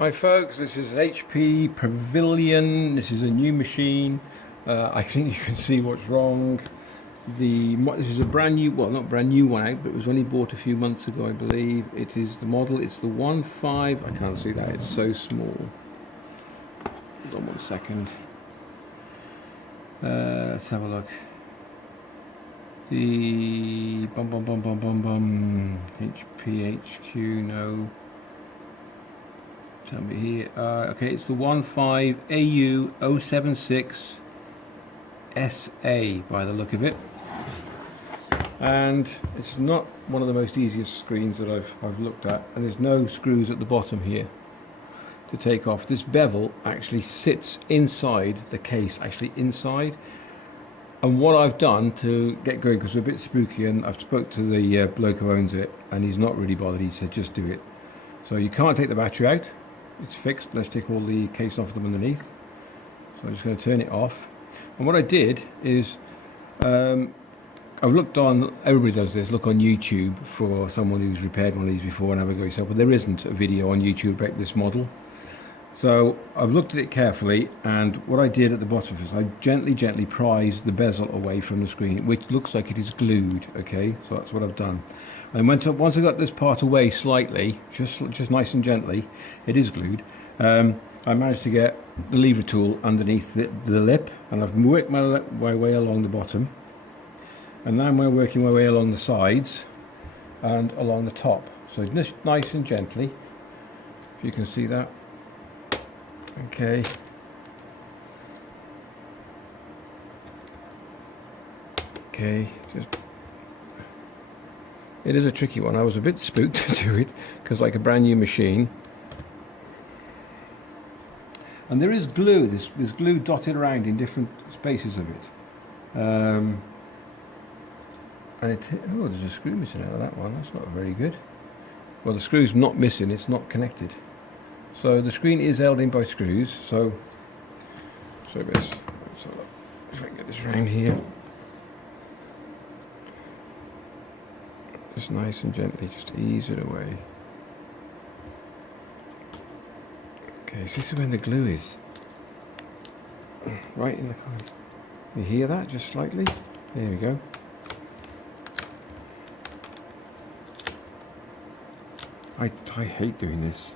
Hi folks, this is HP Pavilion. This is a new machine. I think you can see what's wrong. This is a brand new, well, not brand new one out, but it was only bought a few months ago, I believe. It is the model, it's the 15. I can't see that, it's so small. Hold on 1 second. Let's have a look. The HP HQ, no. Tell me here. Okay, it's the 15-au076sa by the look of it, and it's not one of the most easiest screens that I've looked at. And there's no screws at the bottom here to take off. This bevel actually sits inside the case, actually inside. And what I've done to get going, because it's a bit spooky, and I've spoke to the bloke who owns it, and he's not really bothered. He said just do it. So you can't take the battery out. It's fixed. Let's take all the case off them underneath. So I'm just going to turn it off. And what I did is, I've looked on, everybody does this, look on YouTube for someone who's repaired one of these before and have a go yourself, but there isn't a video on YouTube about this model. So I've looked at it carefully, and what I did at the bottom is I gently prised the bezel away from the screen, which looks like it is glued. Okay, so that's what I've done. And once I got this part away slightly, just nice and gently, it is glued. I managed to get the lever tool underneath the lip, and I've worked my way along the bottom, and now I'm working my way along the sides and along the top. So just nice and gently, if you can see that. Okay. Okay, it is a tricky one. I was a bit spooked to do it, because like a brand new machine. And there is glue, there's glue dotted around in different spaces of it. And oh, there's a screw missing out of that one. That's not very good. Well, the screw's not missing, it's not connected. So the screen is held in by screws. So this, if I can get this around here. Just nice and gently, just ease it away. Okay, so this is where the glue is. Right in the corner. You hear that just slightly? There we go. I hate doing this.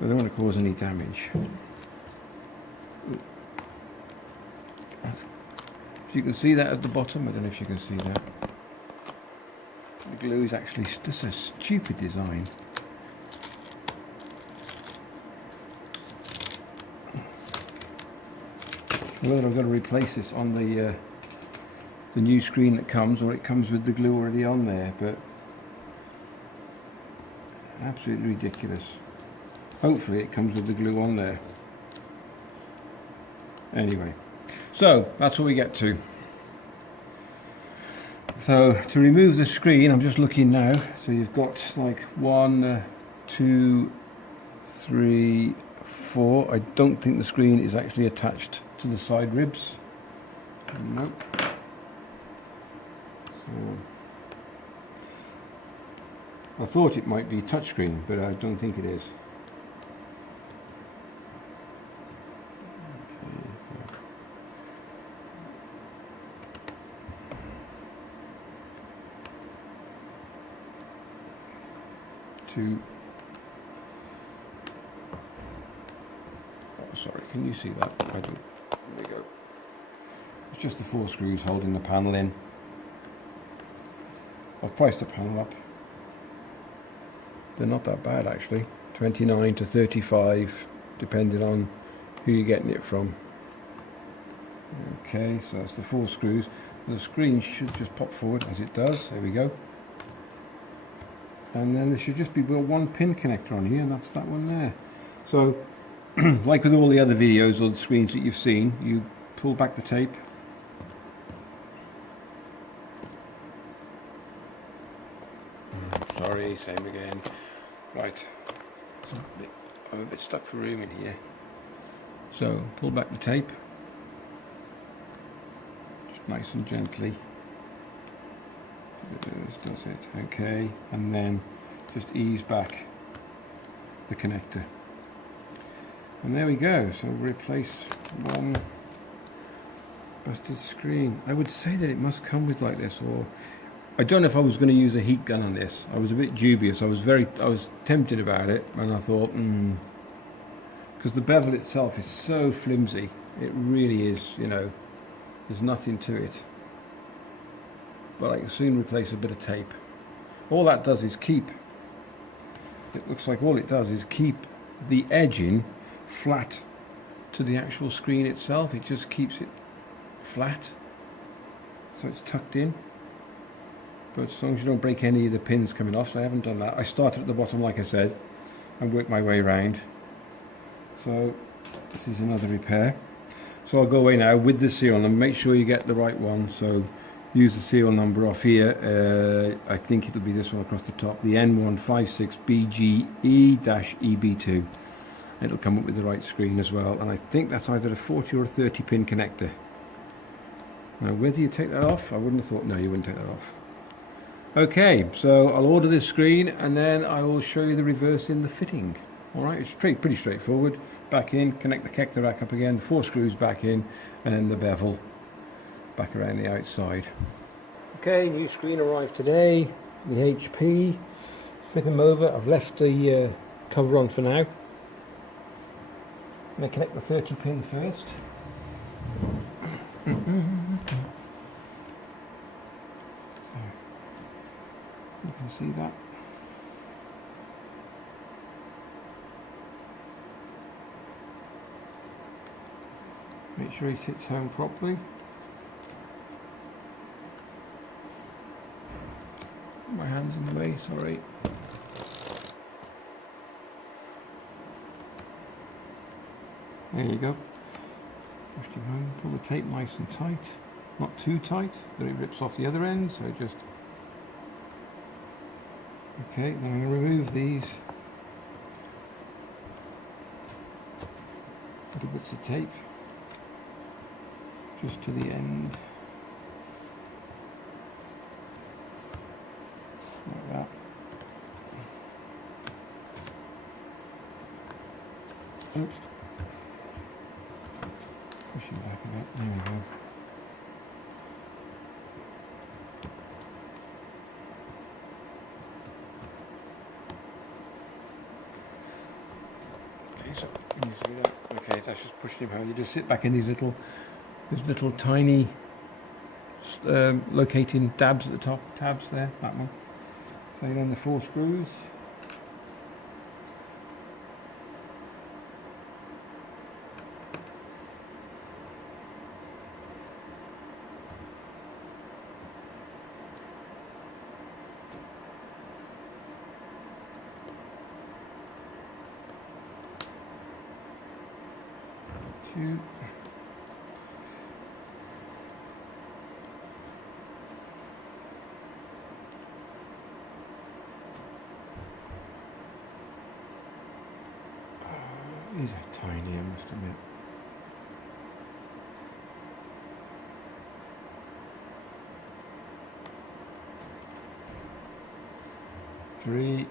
I don't want to cause any damage. If you can see that at the bottom, I don't know if you can see that. The glue is actually just a stupid design. Whether I've got to replace this on the new screen that comes, or it comes with the glue already on there, but absolutely ridiculous. Hopefully it comes with the glue on there. Anyway, so that's what we get to. So to remove the screen, I'm just looking now. So you've got like 1, 2, 3, 4. I don't think the screen is actually attached to the side ribs. Nope. So I thought it might be touchscreen, but I don't think it is. Oh, sorry, can you see that? I do. There we go. It's just the 4 screws holding the panel in. I've priced the panel up. They're not that bad actually. 29 to 35, depending on who you're getting it from. Okay, so that's the 4 screws. The screen should just pop forward as it does. There we go. And then there should just be 1 pin connector on here, and that's that one there. So, like with all the other videos or the screens that you've seen, you pull back the tape. Sorry, same again. Right, I'm a bit stuck for room in here. So, pull back the tape. Just nice and gently. This does it, okay, and then just ease back the connector. And there we go. So replace one busted screen. I would say that it must come with like this, or I don't know if I was going to use a heat gun on this. I was a bit dubious. I was tempted about it, and I thought, because the bevel itself is so flimsy. It really is, you know, there's nothing to it. But I can soon replace a bit of tape. All that does is keep, it looks like all it does is keep the edging flat to the actual screen itself. It just keeps it flat, so it's tucked in. But as long as you don't break any of the pins coming off, so I haven't done that. I started at the bottom, like I said, and worked my way around. So this is another repair. So I'll go away now with the serial number. Make sure you get the right one. So use the serial number off here. I think it'll be this one across the top, the N156BGE-EB2. It'll come up with the right screen as well, and I think that's either a 40 or a 30 pin connector. Now whether you take that off, I wouldn't have thought, no, you wouldn't take that off. Okay, so I'll order this screen and then I will show you the reverse in the fitting. Alright, it's pretty straightforward. Back in, connect the connector back up again, 4 screws back in, and then the bevel back around the outside. Okay, new screen arrived today, the HP. Flip them over. I've left the cover on for now. I'm going to connect the 30 pin first. So, you can see that. Make sure he sits home properly. My hand's in the way, sorry. There you go. Push him home. Pull the tape nice and tight. Not too tight, but it rips off the other end, so just... Okay, then I'm going to remove these little bits of tape just to the end, like that. Oops. Push it back a bit, there we go. Okay, that's just pushing him home. You just sit back in these little tiny locating tabs at the top, tabs there, that one. So then the 4 screws. Two. These are tiny, I must admit. Three.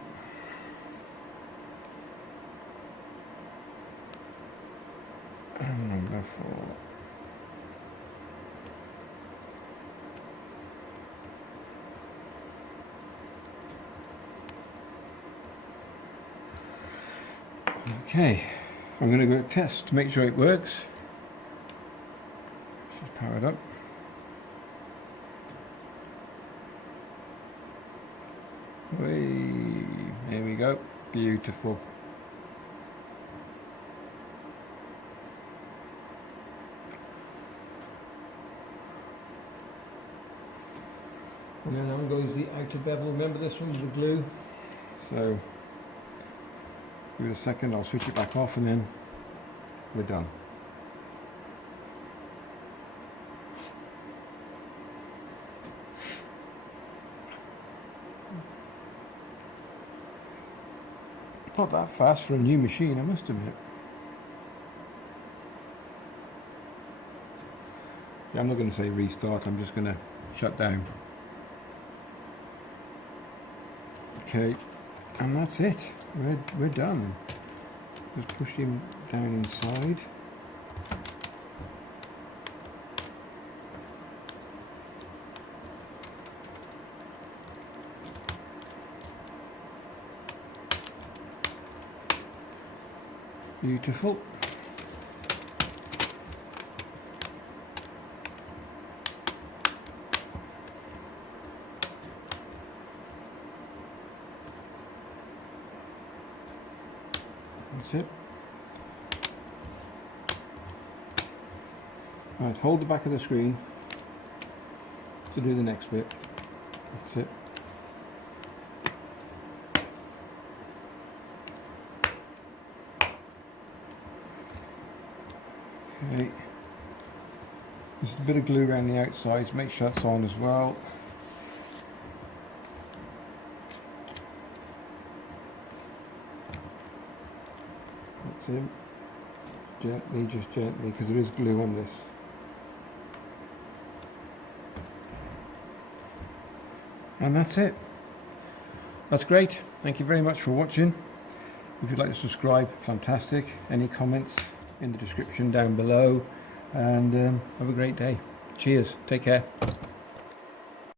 And number 4. Okay, I'm going to go test to make sure it works. Just power it up. There we go, beautiful. And then on goes the outer bevel. Remember this one with the glue? So, give it a second, I'll switch it back off and then we're done. Not that fast for a new machine, I must admit. Yeah, I'm not going to say restart, I'm just going to shut down. Okay, and that's it. We're done. Just push him down inside. Beautiful. That's it. Right, hold the back of the screen to do the next bit. That's it. Okay. Just a bit of glue around the outside to make sure that's on as well. That's it. Gently, just gently, because there is glue on this. And that's it. That's great. Thank you very much for watching. If you'd like to subscribe, fantastic. Any comments in the description down below, and have a great day. Cheers. Take care.